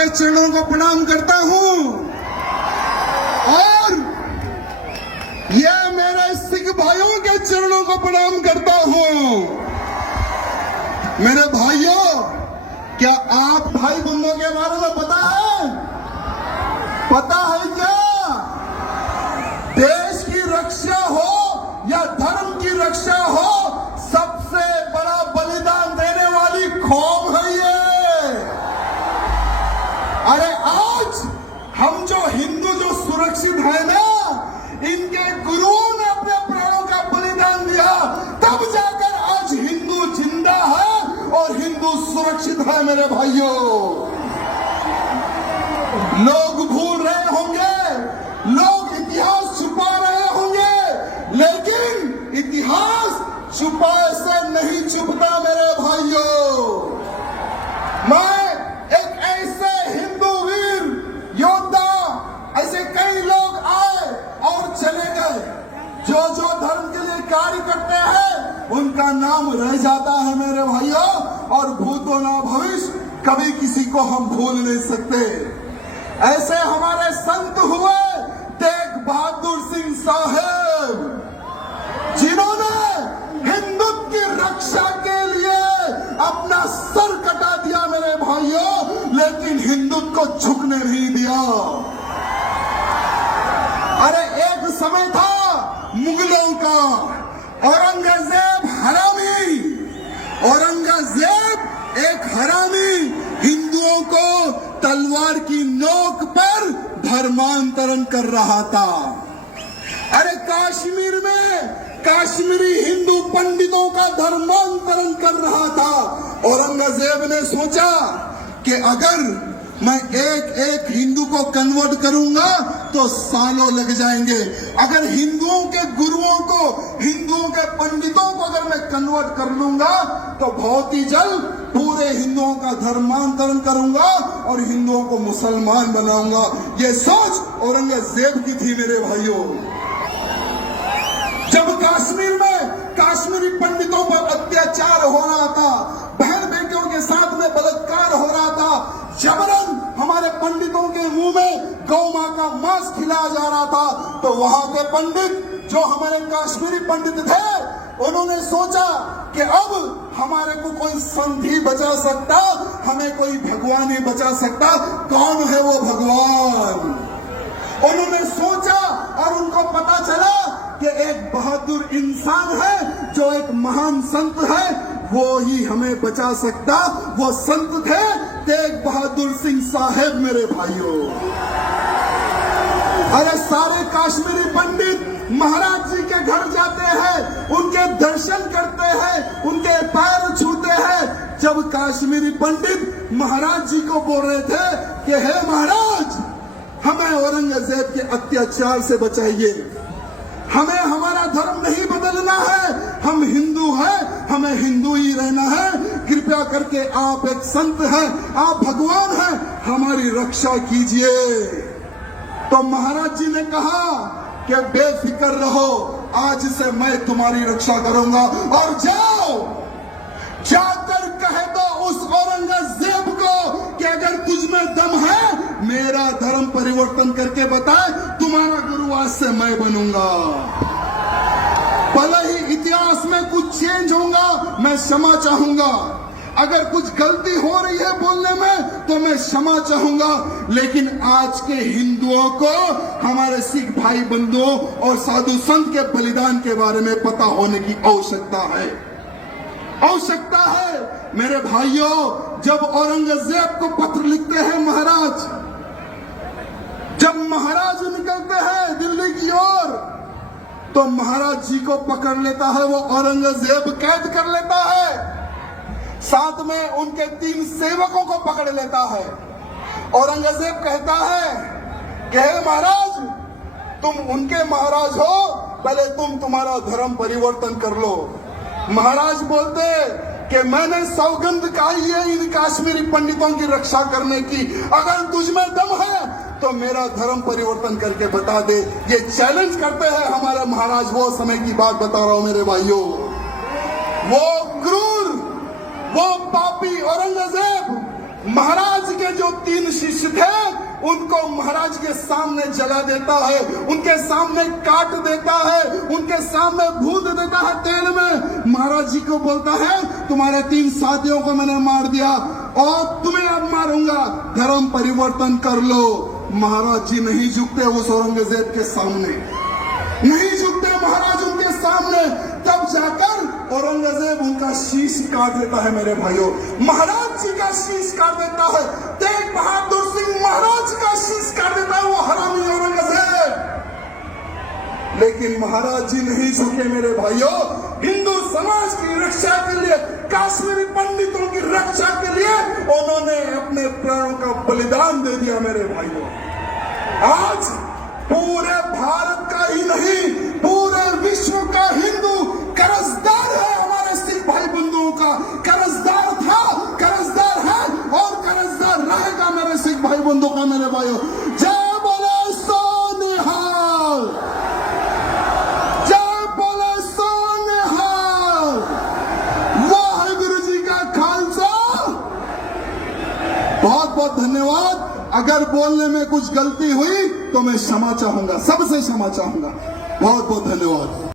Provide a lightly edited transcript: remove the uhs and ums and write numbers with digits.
के चरणों को प्रणाम करता हूं और ये मेरे सिख भाइयों के चरणों को प्रणाम करता हूं। मेरे भाइयों, क्या आप भाई बंधुओं के बारे में पता है? पता है क्या? देश की रक्षा हो या धर्म की रक्षा हो, सबसे बड़ा बलिदान देने वाली कौम है ये। अरे आज हम जो हिंदू जो सुरक्षित है ना, इनके गुरुओं ने अपने प्राणों का बलिदान दिया, तब जाकर आज हिंदू जिंदा है और हिंदू सुरक्षित है। मेरे भाइयों, लोग भूल रहे होंगे, लोग इतिहास छुपा रहे होंगे, लेकिन इतिहास छुपाए से नहीं छुपता। मेरे भाइयों, मैं एक ऐसे हिंदू वीर योद्धा, ऐसे कई लोग आए और चले गए, जो जो धर्म के लिए कार्य करते हैं उनका नाम रह जाता है मेरे भाइयों, और भूतो ना भविष्य कभी किसी को हम भूल नहीं सकते। ऐसे हमारे संत हुए तेग बहादुर सिंह साहब, जिन्होंने हिंदुत्व की रक्षा के लिए अपना सर कटा दिया मेरे भाइयों, लेकिन हिंदुत्व को झुकने नहीं दिया। अरे एक समय था मुगलों का, औरंगजेब हरामी, औरंगजेब एक हरामी हिंदुओं को तलवार की नोक पर धर्मांतरण कर रहा था। अरे कश्मीर में कश्मीरी हिंदू पंडितों का धर्मांतरण कर रहा था। औरंगजेब ने सोचा कि अगर मैं एक एक हिंदू को कन्वर्ट करूंगा तो सालों लग जाएंगे। अगर हिंदुओं के गुरुओं को, हिंदुओं के पंडितों को अगर मैं कन्वर्ट कर लूंगा तो बहुत ही जल्द पूरे हिंदुओं का धर्मांतरण करूंगा और हिंदुओं को मुसलमान बनाऊंगा। ये सोच औरंगजेब की थी मेरे भाइयों। जब कश्मीर में कश्मीरी पंडितों पर अत्याचार हो रहा था, बहन बेटियों के साथ में बलात्कार हो रहा था, जबरन हमारे पंडितों के मुंह में गौ मां का मांस खिलाया जा रहा था, तो वहां के पंडित जो हमारे कश्मीरी पंडित थे, उन्होंने सोचा कि अब हमारे को कोई संत ही बचा सकता, हमें कोई भगवान ही बचा सकता। कौन है वो भगवान? उन्होंने सोचा और उनको पता चला कि एक बहादुर इंसान है, जो एक महान संत है, वो ही हमें बचा सकता। वो संत थे तेग बहादुर सिंह साहब मेरे भाइयों। अरे सारे कश्मीरी पंडित महाराज जी के घर जाते हैं, उनके दर्शन करते हैं, उनके पैर छूते हैं। जब कश्मीरी पंडित महाराज जी को बोल रहे थे कि हे महाराज, हमें औरंगजेब के अत्याचार से बचाइए, हमें हमारा धर्म नहीं बदलना है, हम हिंदू हैं, हमें हिंदू ही रहना है, कृपया करके आप एक संत हैं, आप भगवान हैं, हमारी रक्षा कीजिए। तो महाराज जी ने कहा कि बेफिक्र रहो, आज से मैं तुम्हारी रक्षा करूंगा, और जाओ जाकर कह दो उस औरंगजेब को कि अगर तुझ में दम है, मेरा धर्म परिवर्तन करके बताए, तुम्हारा गुरु आज से मैं बनूंगा। भले ही इतिहास में कुछ चेंज होगा, मैं क्षमा चाहूंगा। अगर कुछ गलती हो रही है बोलने में तो मैं क्षमा चाहूंगा, लेकिन आज के हिंदुओं को हमारे सिख भाई बंधुओं और साधु संत के बलिदान के बारे में पता होने की आवश्यकता है, आवश्यकता है। मेरे भाइयों, जब औरंगजेब को पत्र लिखते हैं महाराज, जब महाराज निकलते हैं दिल्ली की ओर, तो महाराज जी को पकड़ लेता है वो औरंगजेब, कैद कर लेता है, साथ में उनके 3 सेवकों को पकड़ लेता है। औरंगजेब कहता है कि हे महाराज, तुम उनके महाराज हो, पहले तुम तुम्हारा धर्म परिवर्तन कर लो। महाराज बोलते कि मैंने सौगंध खाई है इन कश्मीरी पंडितों की रक्षा करने की, अगर तुझमें दम है तो मेरा धर्म परिवर्तन करके बता दे। ये चैलेंज करते हैं हमारे महाराज। वो समय की बात बता रहा हूं मेरे भाइयों। वो क्रूर, वो पापी औरंगजेब महाराज के जो 3 शिष्य उनको महाराज के सामने जला देता है, उनके सामने काट देता है, उनके सामने भून देता है तेल में। महाराज जी को बोलता है तुम्हारे 3 साथियों को मैंने मार दिया और तुम्हें अब मारूंगा, धर्म परिवर्तन कर लो। महाराज जी नहीं झुकते उस औरंगजेब के सामने, नहीं झुकते महाराज उनके सामने। तब जाकर औरंगजेब उनका शीश काट देता है मेरे भाइयों, महाराज जी का शीश काट देता है। तेग बहादुर सिंह महाराज का शीश काट देता है वो हरामी औरंगजेब। लेकिन महाराज जी नहीं झुके मेरे भाइयों, हिंदू समाज की रक्षा के लिए, काश्मीरी पंडितों की रक्षा के लिए उन्होंने अपने प्राणों का बलिदान दे दिया मेरे भाइयों। आज पूरे भारत का ही नहीं, पूरे विश्व का हिंदू कर्जदार है हमारे सिख भाई बंधुओं का। कर्जदार था, कर्जदार है और कर्जदार रहेगा मेरे सिख भाई बंधु का मेरे भाइयों। जय बोले सोनिहाल, जय बोले सोनिहाल। वाहिगुरु जी का खालसा। बहुत बहुत धन्यवाद। अगर बोलने में कुछ गलती हुई तो मैं क्षमा चाहूंगा, सबसे क्षमा चाहूंगा। बहुत बहुत धन्यवाद।